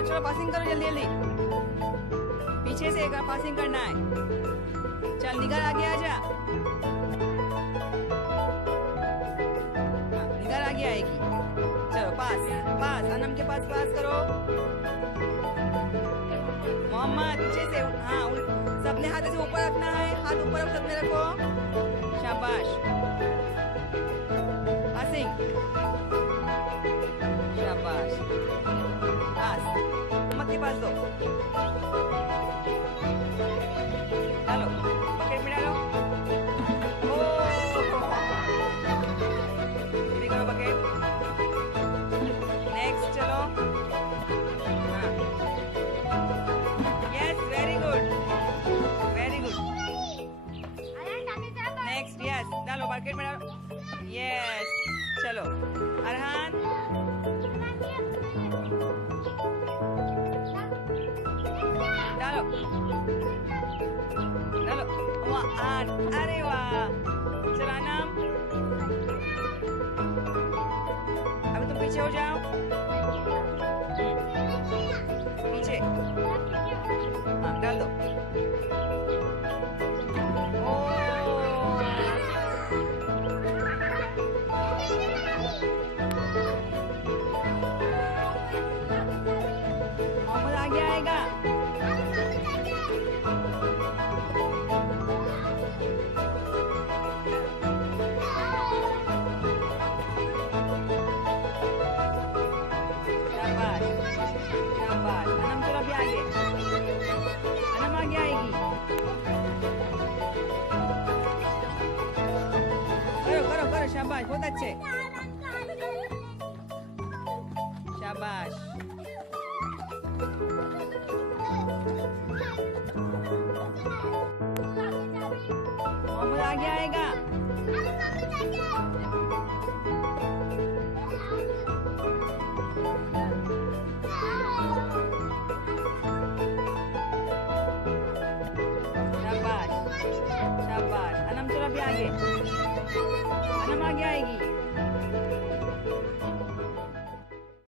चलो चलो पासिंग करो जल्दी जल्दी। पीछे से एक पासिंग करना है। चल निगर आगे आ जा। हाँ, निगर आगे आएगी। चलो पास पास अनम के पास पास करो। मोहम्मद पीछे से हाँ सबने हाथ ऐसे ऊपर रखना है। हाथ ऊपर सबने रखो। शाबाश। पासिंग। शाबाश। पास मोहम्मद के पास दो। डालो बकेट में डालो। ओ ये करो बकेट। नेक्स्ट चलो। हाँ yes very good very good. Next yes डालो बकेट में डालो। यस चलो अरहान। डालो डालो वाह अरे वाह। चलो अनम अभी तुम पीछे हो जाओ। पीछे हाँ डाल दो। ओ मोहम्मद आगे आएगा। शाबाश शाबाश अनम चलो अभी आगे। अनम आगे आएगी। करो करो करो शाबाश बहुत अच्छे। शाबाश। मोहम्मद आगे आएगा। शाबाश शाबाश अनम चलो अभी आगे। अनम आगे आएगी।